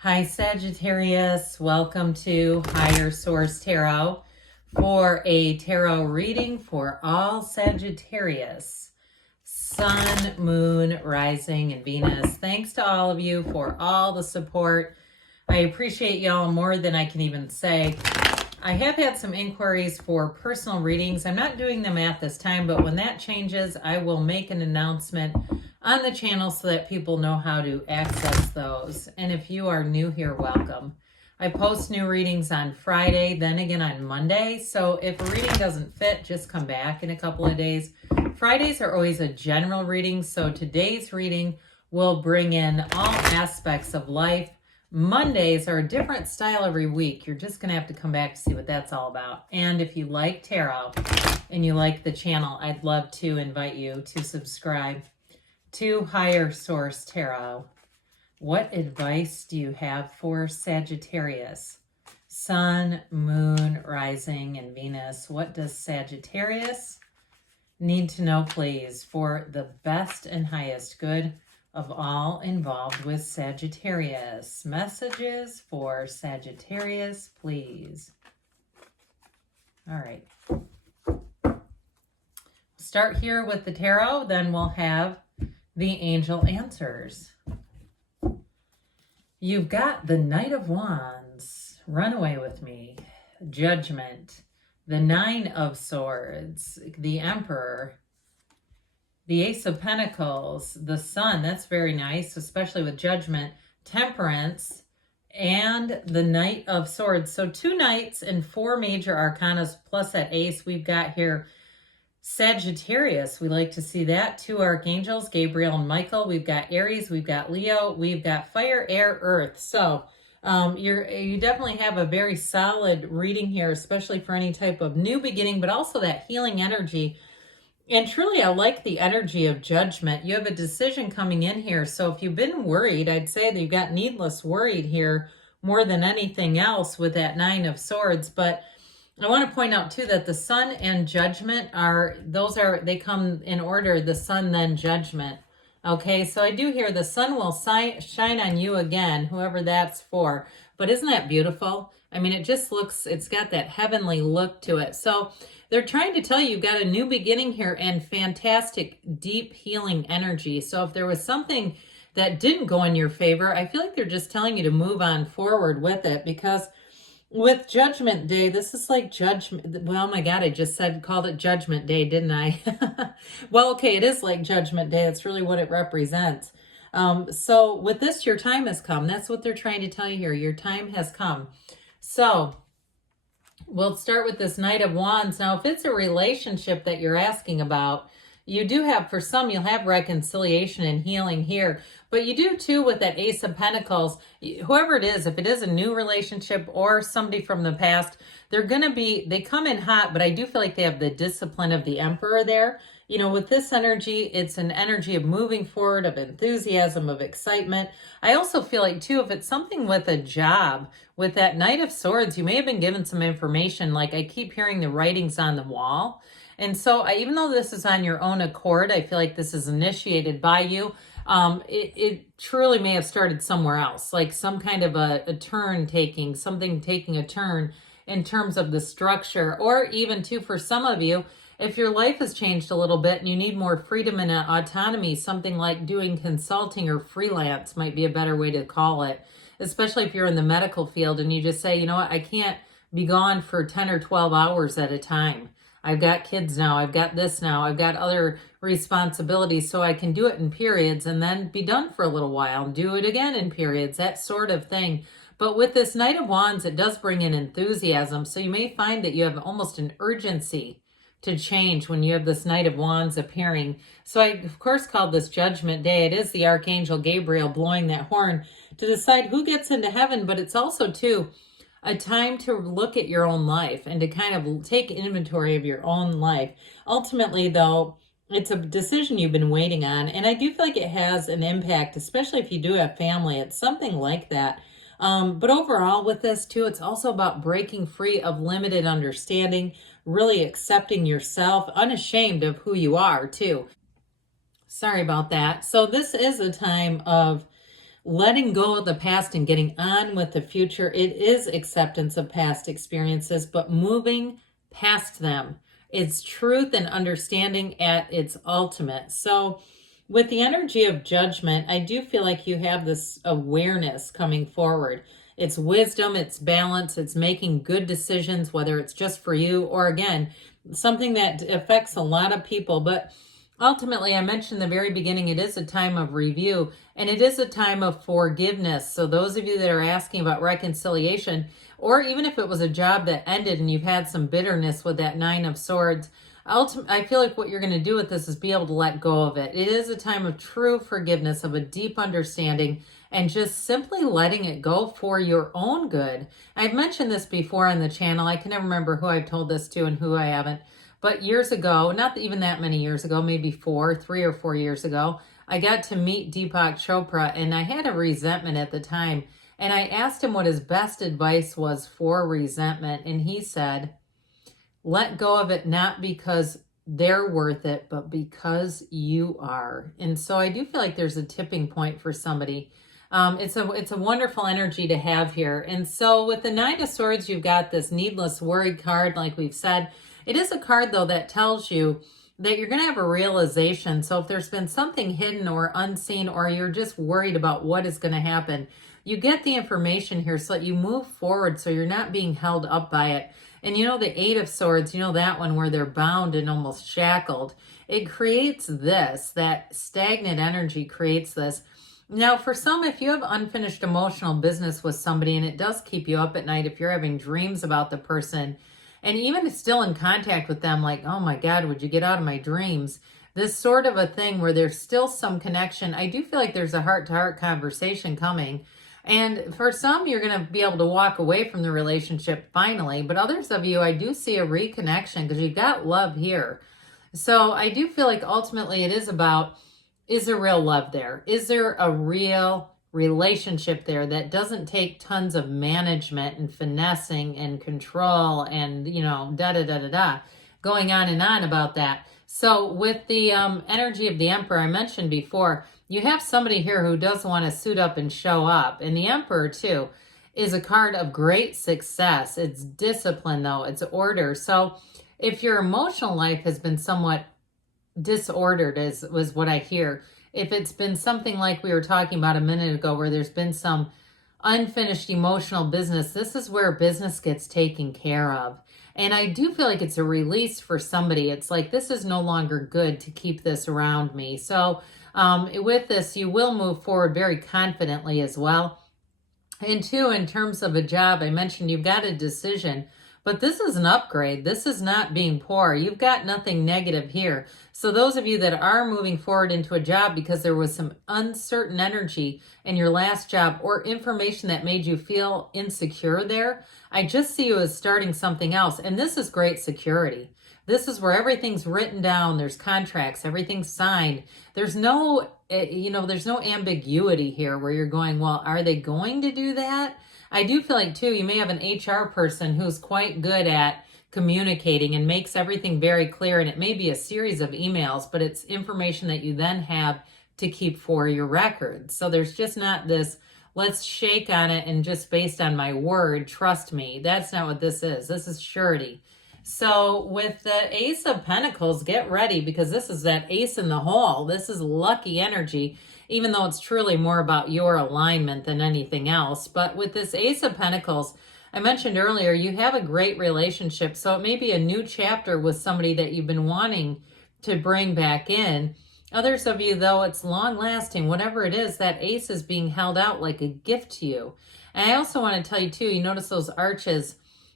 Hi Sagittarius, welcome to Higher Source Tarot for a tarot reading for all Sagittarius, Sun, Moon, Rising, and Venus. Thanks to all of you for all the support. I appreciate y'all more than I can even say. I have had some inquiries for personal readings. I'm not doing them at this time, but when that changes, I will make an announcement on the channel so that people know how to access those. And if you are new here, welcome. I post new readings on Friday, then again on Monday. So if a reading doesn't fit, just come back in a couple of days. Fridays are always a general reading, so today's reading will bring in all aspects of life. Mondays are a different style every week. You're just going to have to come back to see what that's all about. And if you like tarot and you like the channel, I'd love to invite you to subscribe to Higher Source Tarot. What advice do you have for Sagittarius? Sun, Moon, Rising, and Venus. What does Sagittarius need to know, please, for the best and highest good of all involved with Sagittarius? Messages for Sagittarius, please. All right. Start here with the tarot, then we'll have the angel answers. You've got the Knight of Wands, run away with me, Judgment, the Nine of Swords, the Emperor, the Ace of Pentacles, the Sun, that's very nice, especially with Judgment, Temperance, and the Knight of Swords. So 2 Knights and 4 major arcanas plus that Ace we've got here. Sagittarius, we like to see that. 2 archangels, Gabriel and Michael. We've got Aries, we've got Leo, we've got fire, air, earth. So you definitely have a very solid reading here, especially for any type of new beginning, but also that healing energy. And truly, I like the energy of Judgment. You have a decision coming in here. So if you've been worried, I'd say that you've got needless worried here more than anything else with that 9 of Swords. But I want to point out too that the Sun and Judgment they come in order, the Sun then Judgment. Okay, so I do hear the sun will shine on you again, whoever that's for. But isn't that beautiful? I mean, it just looks, it's got that heavenly look to it. So they're trying to tell you you've got a new beginning here and fantastic, deep healing energy. So if there was something that didn't go in your favor, I feel like they're just telling you to move on forward with it, because with Judgment Day, this is like judgment. Well, my God, I just called it Judgment Day, didn't I? Well, okay, it is like Judgment Day. It's really what it represents. So with this, your time has come. That's what they're trying to tell you here. Your time has come. So we'll start with this Knight of Wands. Now, if it's a relationship that you're asking about, you do have, for some, you'll have reconciliation and healing here. But you do, too, with that Ace of Pentacles. Whoever it is, if it is a new relationship or somebody from the past, they come in hot, but I do feel like they have the discipline of the Emperor there. You know, with this energy, it's an energy of moving forward, of enthusiasm, of excitement. I also feel like, too, if it's something with a job, with that Knight of Swords, you may have been given some information. Like, I keep hearing the writings on the wall. And so even though this is on your own accord, I feel like this is initiated by you. It truly may have started somewhere else, like some kind of a turn taking, something taking a turn in terms of the structure. Or even too, for some of you, if your life has changed a little bit and you need more freedom and autonomy, something like doing consulting or freelance might be a better way to call it, especially if you're in the medical field and you just say, you know what, I can't be gone for 10 or 12 hours at a time. I've got kids now, I've got this now, I've got other responsibilities, so I can do it in periods and then be done for a little while and do it again in periods, that sort of thing. But with this Knight of Wands, it does bring in enthusiasm. So you may find that you have almost an urgency to change when you have this Knight of Wands appearing. So I, of course, called this Judgment Day. It is the Archangel Gabriel blowing that horn to decide who gets into heaven, but it's also, too, a time to look at your own life and to kind of take inventory of your own life. Ultimately, though, it's a decision you've been waiting on, and I do feel like it has an impact, especially if you do have family. It's something like that. But overall with this, too, it's also about breaking free of limited understanding, really accepting yourself, unashamed of who you are, too. Sorry about that. So this is a time of letting go of the past and getting on with the future. It is acceptance of past experiences, but moving past them. It's truth and understanding at its ultimate. So with the energy of judgment, I do feel like you have this awareness coming forward. It's wisdom, it's balance, it's making good decisions, whether it's just for you or, again, something that affects a lot of people. But ultimately, I mentioned in the very beginning, it is a time of review and it is a time of forgiveness. So those of you that are asking about reconciliation, or even if it was a job that ended and you've had some bitterness with that Nine of Swords, I feel like what you're going to do with this is be able to let go of it. It is a time of true forgiveness, of a deep understanding, and just simply letting it go for your own good. I've mentioned this before on the channel. I can never remember who I've told this to and who I haven't. But years ago, not even that many years ago, maybe 3 or 4 years ago, I got to meet Deepak Chopra, and I had a resentment at the time. And I asked him what his best advice was for resentment. And he said, let go of it, not because they're worth it, but because you are. And so I do feel like there's a tipping point for somebody. It's a wonderful energy to have here. And so with the Nine of Swords, you've got this needless worry card, like we've said. It is a card, though, that tells you that you're going to have a realization. So if there's been something hidden or unseen, or you're just worried about what is going to happen, you get the information here so that you move forward, so you're not being held up by it. And you know, the Eight of Swords, you know that one where they're bound and almost shackled. It creates this, that stagnant energy creates this. Now, for some, if you have unfinished emotional business with somebody and it does keep you up at night, if you're having dreams about the person, and even still in contact with them, like, oh my God, would you get out of my dreams? This sort of a thing where there's still some connection. I do feel like there's a heart-to-heart conversation coming. And for some, you're going to be able to walk away from the relationship finally. But others of you, I do see a reconnection because you've got love here. So I do feel like ultimately it is about, is there real love there? Is there a real relationship there that doesn't take tons of management and finessing and control and, you know, going on and on about that. So with the energy of the Emperor I mentioned before, you have somebody here who does want to suit up and show up. And the Emperor, too, is a card of great success. It's discipline, though. It's order. So if your emotional life has been somewhat disordered, was what I hear, if it's been something like we were talking about a minute ago where there's been some unfinished emotional business, this is where business gets taken care of. And I do feel like it's a release for somebody. It's like, this is no longer good to keep this around me. So with this, you will move forward very confidently as well. And two, in terms of a job, I mentioned you've got a decision, but this is an upgrade. This is not being poor. You've got nothing negative here. So those of you that are moving forward into a job because there was some uncertain energy in your last job or information that made you feel insecure there, I just see you as starting something else. And this is great security. This is where everything's written down. There's contracts, everything's signed. There's no, there's no ambiguity here where you're going, well, are they going to do that? I do feel like, too, you may have an HR person who's quite good at communicating and makes everything very clear. And it may be a series of emails, but it's information that you then have to keep for your records. So there's just not this, let's shake on it and just based on my word, trust me. That's not what this is. This is surety. So with the Ace of Pentacles, get ready because this is that ace in the hole. This is lucky energy, even though it's truly more about your alignment than anything else. But with this Ace of Pentacles, I mentioned earlier, you have a great relationship. So it may be a new chapter with somebody that you've been wanting to bring back in. Others of you, though, it's long lasting. Whatever it is, that ace is being held out like a gift to you. And I also want to tell you, too, you notice those arches,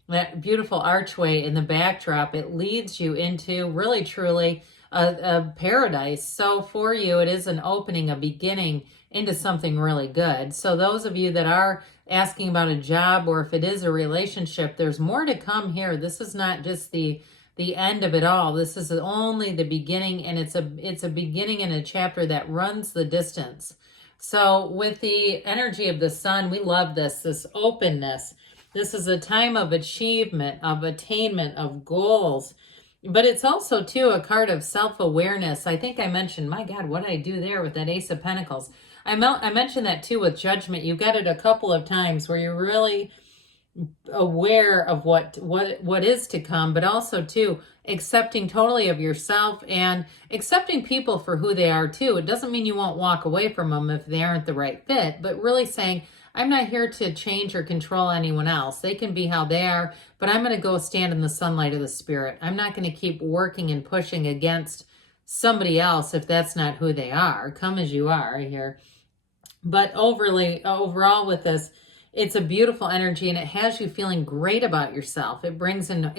that beautiful archway in the backdrop. It leads you into really, truly a paradise. So for you, it is an opening, a beginning into something really good. So those of you that are asking about a job or if it is a relationship, there's more to come here. This is not just the end of it all. This is only the beginning, and it's a beginning in a chapter that runs the distance. So with the energy of the sun, we love this openness. This is a time of achievement, of attainment, of goals. But it's also, too, a card of self-awareness. I think I mentioned, my God, what did I do there with that Ace of Pentacles? I mentioned that too with judgment. You get it a couple of times where you're really aware of what is to come, but also too accepting totally of yourself and accepting people for who they are too. It doesn't mean you won't walk away from them if they aren't the right fit, but really saying, I'm not here to change or control anyone else. They can be how they are, but I'm going to go stand in the sunlight of the spirit. I'm not going to keep working and pushing against somebody else if that's not who they are. Come as you are here. But overall with this, it's a beautiful energy, and it has you feeling great about yourself. It brings in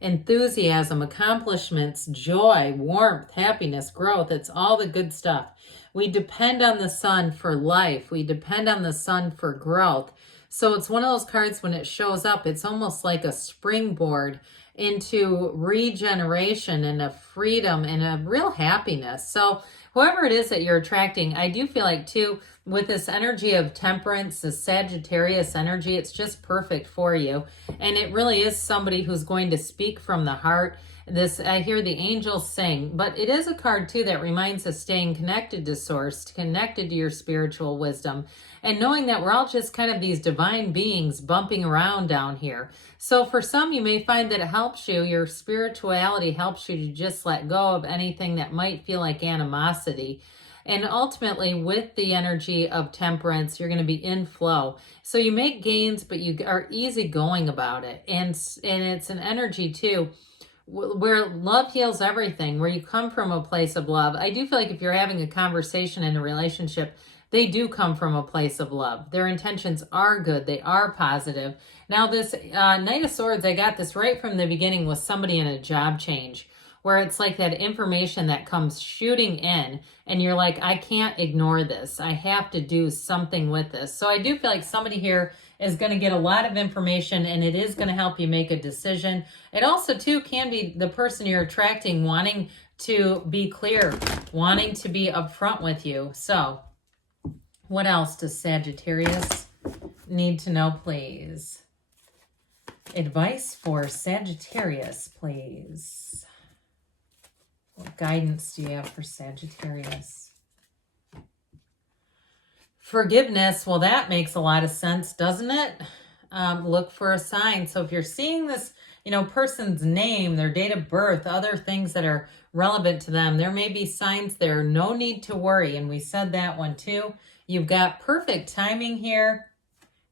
enthusiasm, accomplishments, joy, warmth, happiness, growth. It's all the good stuff. We depend on the sun for life. We depend on the sun for growth. So it's one of those cards when it shows up, it's almost like a springboard into regeneration and a freedom and a real happiness. So whoever it is that you're attracting, I do feel like too, with this energy of temperance, the Sagittarius energy, it's just perfect for you. And it really is somebody who's going to speak from the heart. This, I hear the angels sing, but it is a card too that reminds us staying connected to source, connected to your spiritual wisdom, and knowing that we're all just kind of these divine beings bumping around down here. So for some, you may find that it helps you, your spirituality helps you to just let go of anything that might feel like animosity. And ultimately, with the energy of temperance, you're going to be in flow. So you make gains, but you are easygoing about it. And it's an energy too, where love heals everything, where you come from a place of love. I do feel like if you're having a conversation in a relationship, they do come from a place of love. Their intentions are good. They are positive. Now this Knight of Swords, I got this right from the beginning with somebody in a job change, where it's like that information that comes shooting in and you're like, I can't ignore this. I have to do something with this. So I do feel like somebody here is going to get a lot of information, and it is going to help you make a decision. It also too can be the person you're attracting wanting to be clear, wanting to be upfront with you. So what else does Sagittarius need to know, please? Advice for Sagittarius, please. What guidance do you have for Sagittarius? Forgiveness. Well, that makes a lot of sense, doesn't it? Look for a sign. So if you're seeing this, person's name, their date of birth, other things that are relevant to them, there may be signs there. No need to worry. And we said that one too. You've got perfect timing here.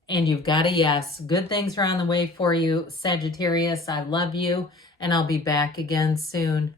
And you've got a yes. Good things are on the way for you, Sagittarius. I love you. And I'll be back again soon.